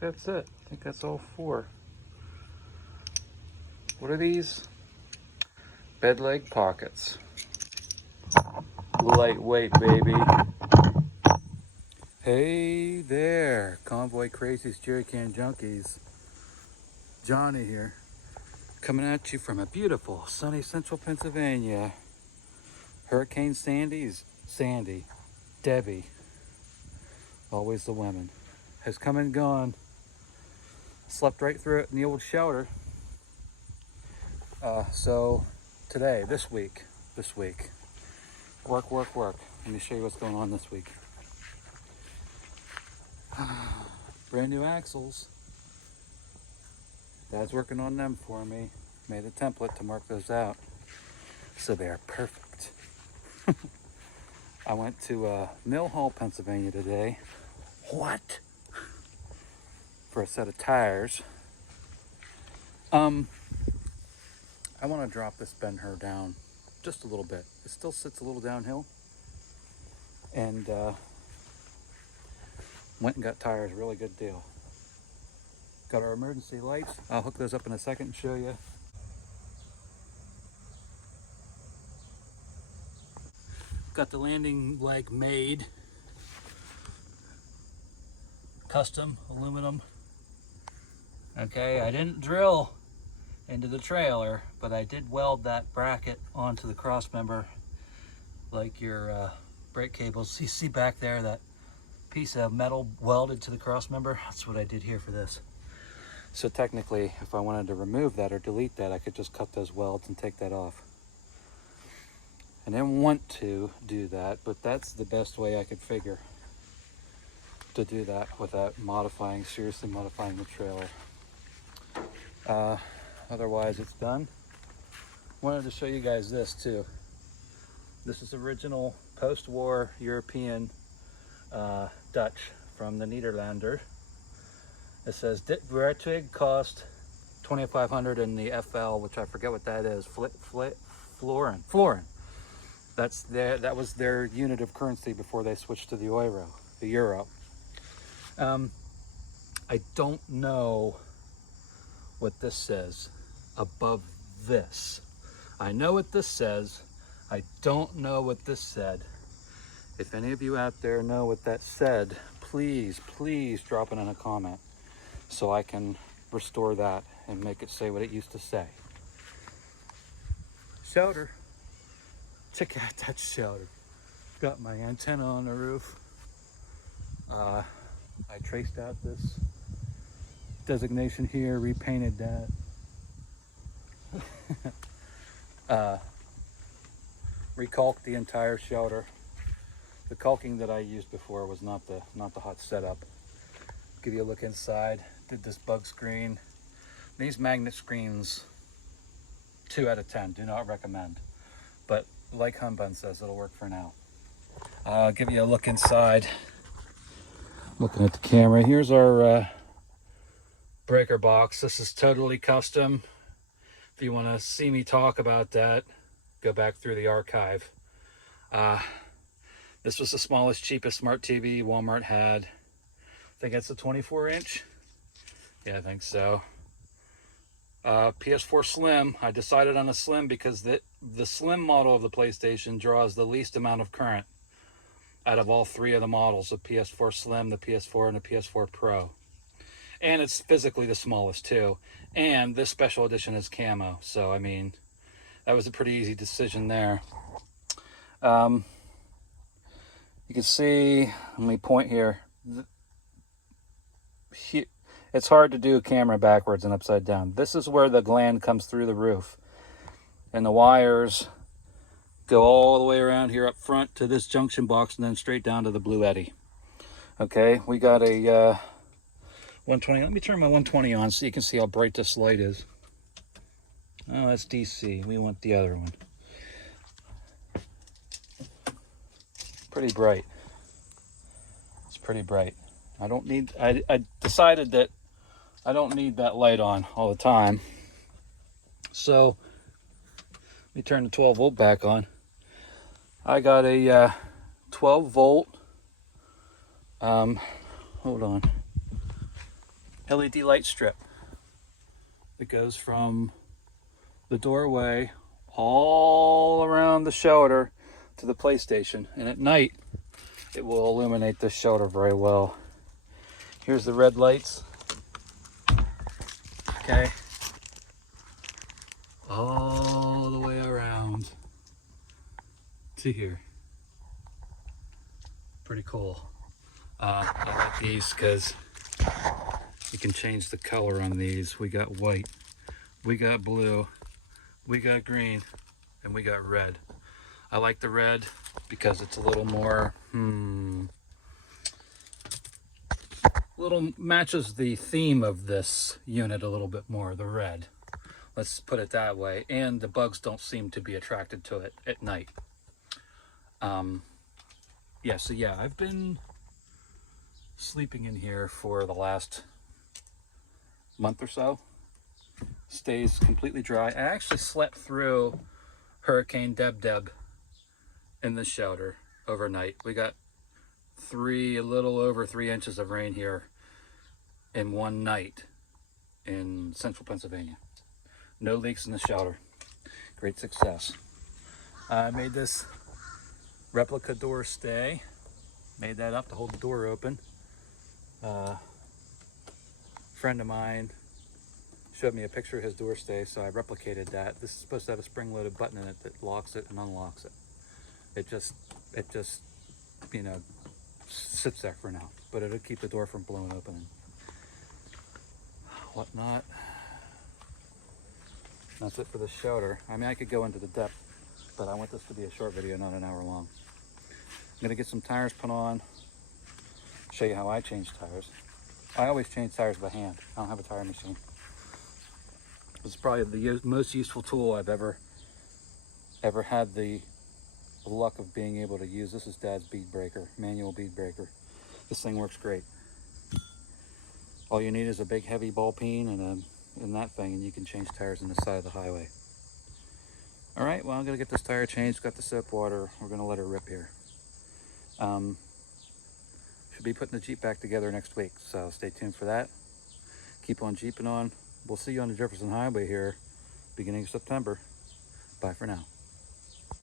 that's it. I think that's all 4. What are these? Bed leg pockets. Lightweight, baby. Hey there, convoy crazies, jerry can junkies. Johnny here, coming at you from a beautiful sunny central Pennsylvania. Hurricane Sandy's Sandy, Debbie, always the women, has come and gone. Slept right through it in the old shelter. So today, this week, work. Let me show you what's going on this week. Brand new axles. Dad's working on them for me. Made a template to mark those out, so they are perfect. I went to Mill Hall, Pennsylvania today. What? For a set of tires. I want to drop this Ben-Hur down just a little bit. It still sits a little downhill. And went and got tires, really good deal. Got our emergency lights. I'll hook those up in a second and show you. Got the landing leg made. Custom aluminum. Okay, I didn't drill into the trailer, but I did weld that bracket onto the cross member, like your brake cables. You see back there, that piece of metal welded to the cross member? That's what I did here for this. So technically, if I wanted to remove that or delete that, I could just cut those welds and take that off. I didn't want to do that, but that's the best way I could figure to do that without seriously modifying the trailer. Otherwise, it's done. Wanted to show you guys this too. This is original post-war European Dutch from the Nederlander. It says dit voertuig cost 2,500 in the FL, which I forget what that is. Florin. That was their unit of currency before they switched to the euro. I don't know what this says above this. I know what this says. I don't know what this said. If any of you out there know what that said, please drop it in a comment so I can restore that and make it say what it used to say. Shelter. Check out that shelter. Got my antenna on the roof. I traced out this designation here, repainted that. Recalked the entire shelter. The caulking that I used before was not the hot setup. Give you a look inside. Did this bug screen. These magnet screens, 2 out of 10. Do not recommend. But like Humbun says, it'll work for now. I'll give you a look inside. Looking at the camera. Here's our breaker box. This is totally custom. If you want to see me talk about that, go back through the archive. This was the smallest, cheapest smart TV Walmart had. I think it's a 24-inch. Yeah, I think so. PS4 Slim. I decided on a Slim because the Slim model of the PlayStation draws the least amount of current out of all 3 of the models, the PS4 Slim, the PS4, and the PS4 Pro. And it's physically the smallest too. And this special edition is camo. So, I mean, that was a pretty easy decision there. You can see, let me point here. It's hard to do camera backwards and upside down. This is where the gland comes through the roof. And the wires go all the way around here up front to this junction box and then straight down to the Blue Eddy. Okay, we got a 120. Let me turn my 120 on so you can see how bright this light is. Oh, that's DC. We want the other one. Pretty bright. It's pretty bright. I decided that I don't need that light on all the time. So let me turn the 12 volt back on. I got a 12 volt. Hold on. LED light strip that goes from the doorway all around the shelter to the PlayStation, and at night it will illuminate this shelter very well. Here's the red lights. Okay, all the way around to here. Pretty cool. I like these because you can change the color on these. We got white, we got blue, we got green, and we got red. I like the red because it's a little more, little matches the theme of this unit a little bit more, the red. Let's put it that way. And the bugs don't seem to be attracted to it at night. Yeah, so yeah, I've been sleeping in here for the last month or so. Stays completely dry. I actually slept through Hurricane Deb in this shelter overnight. We got a little over 3 inches of rain here in one night in central Pennsylvania. No leaks in the shelter. Great success. I made this replica door stay. Made that up to hold the door open. Friend of mine showed me a picture of his door stay, so I replicated that. This is supposed to have a spring-loaded button in it that locks it and unlocks it. It just, you know, sits there for now, but it'll keep the door from blowing open and whatnot. That's it for the shelter. I mean, I could go into the depth, but I want this to be a short video, not an hour long. I'm gonna get some tires put on, show you how I change tires. I always change tires by hand. I don't have a tire machine. This is probably the most useful tool I've ever had the luck of being able to use. This is Dad's bead breaker, manual bead breaker. This thing works great. All you need is a big heavy ball peen and that thing, and you can change tires on the side of the highway. All right, well, I'm gonna get this tire changed. Got the soap water. We're gonna let her rip here. Should be putting the Jeep back together next week, so stay tuned for that. Keep on Jeeping on. We'll see you on the Jefferson Highway here beginning of September. Bye for now.